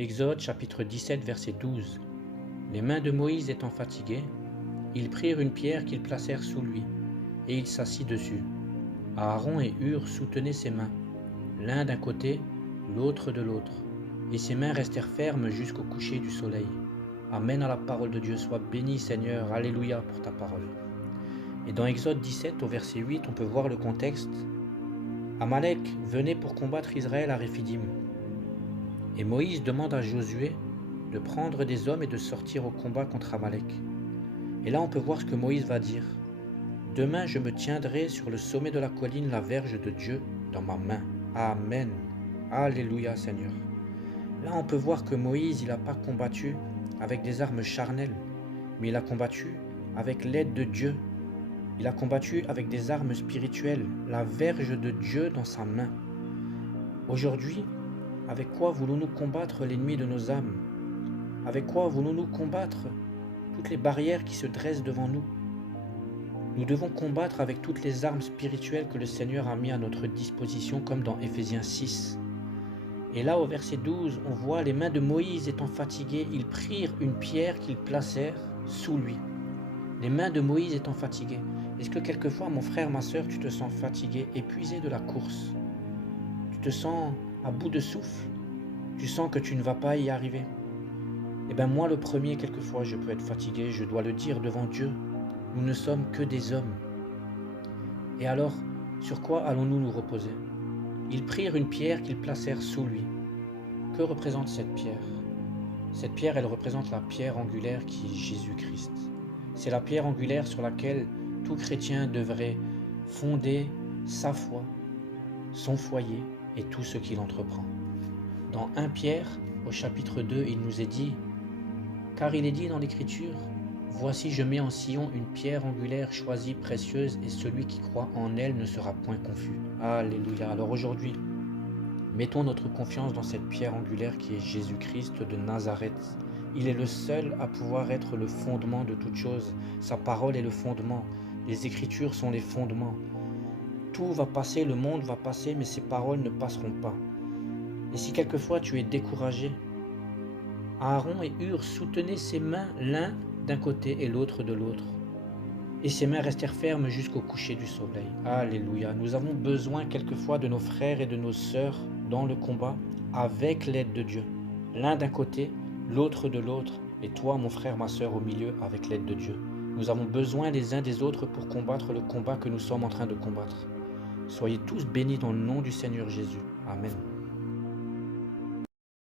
Exode chapitre 17 verset 12. Les mains de Moïse étant fatiguées, ils prirent une pierre qu'ils placèrent sous lui, et il s'assit dessus. Aaron et Hur soutenaient ses mains, l'un d'un côté, l'autre de l'autre, et ses mains restèrent fermes jusqu'au coucher du soleil. Amen à la parole de Dieu, sois béni Seigneur, alléluia pour ta parole. Et dans Exode 17 au verset 8, on peut voir le contexte. Amalek venait pour combattre Israël à Réphidim. Et Moïse demande à Josué de prendre des hommes et de sortir au combat contre Amalek. Et là on peut voir ce que Moïse va dire. Demain je me tiendrai sur le sommet de la colline la verge de Dieu dans ma main. Amen. Alléluia Seigneur. Là on peut voir que Moïse il n'a pas combattu avec des armes charnelles, mais il a combattu avec l'aide de Dieu. Il a combattu avec des armes spirituelles, la verge de Dieu dans sa main. Aujourd'hui, avec quoi voulons-nous combattre l'ennemi de nos âmes? Avec quoi voulons-nous combattre toutes les barrières qui se dressent devant nous? Nous devons combattre avec toutes les armes spirituelles que le Seigneur a mis à notre disposition, comme dans Éphésiens 6. Et là, au verset 12, on voit les mains de Moïse étant fatiguées, ils prirent une pierre qu'ils placèrent sous lui. Les mains de Moïse étant fatiguées. Est-ce que quelquefois, mon frère, ma sœur, tu te sens fatigué, épuisé de la course? Tu te sens à bout de souffle? Tu sens que tu ne vas pas y arriver? Eh bien moi, le premier, quelquefois, je peux être fatigué, je dois le dire devant Dieu. Nous ne sommes que des hommes. Et alors, sur quoi allons-nous nous reposer? Ils prirent une pierre qu'ils placèrent sous lui. Que représente cette pierre? Cette pierre, elle représente la pierre angulaire qui est Jésus-Christ. C'est la pierre angulaire sur laquelle tout chrétien devrait fonder sa foi, son foyer et tout ce qu'il entreprend. Dans 1 Pierre, au chapitre 2, il nous est dit, car il est dit dans l'Écriture, voici je mets en Sion une pierre angulaire choisie, précieuse, et celui qui croit en elle ne sera point confus. Alléluia. Alors aujourd'hui, mettons notre confiance dans cette pierre angulaire qui est Jésus-Christ de Nazareth. Il est le seul à pouvoir être le fondement de toute chose. Sa parole est le fondement. Les Écritures sont les fondements. Tout va passer, le monde va passer, mais ces paroles ne passeront pas. Et si quelquefois tu es découragé, Aaron et Hur soutenaient ses mains l'un d'un côté et l'autre de l'autre. Et ses mains restèrent fermes jusqu'au coucher du soleil. Alléluia. Nous avons besoin quelquefois de nos frères et de nos sœurs dans le combat avec l'aide de Dieu. L'un d'un côté, l'autre de l'autre, et toi, mon frère, ma sœur, au milieu avec l'aide de Dieu. Nous avons besoin les uns des autres pour combattre le combat que nous sommes en train de combattre. Soyez tous bénis dans le nom du Seigneur Jésus. Amen.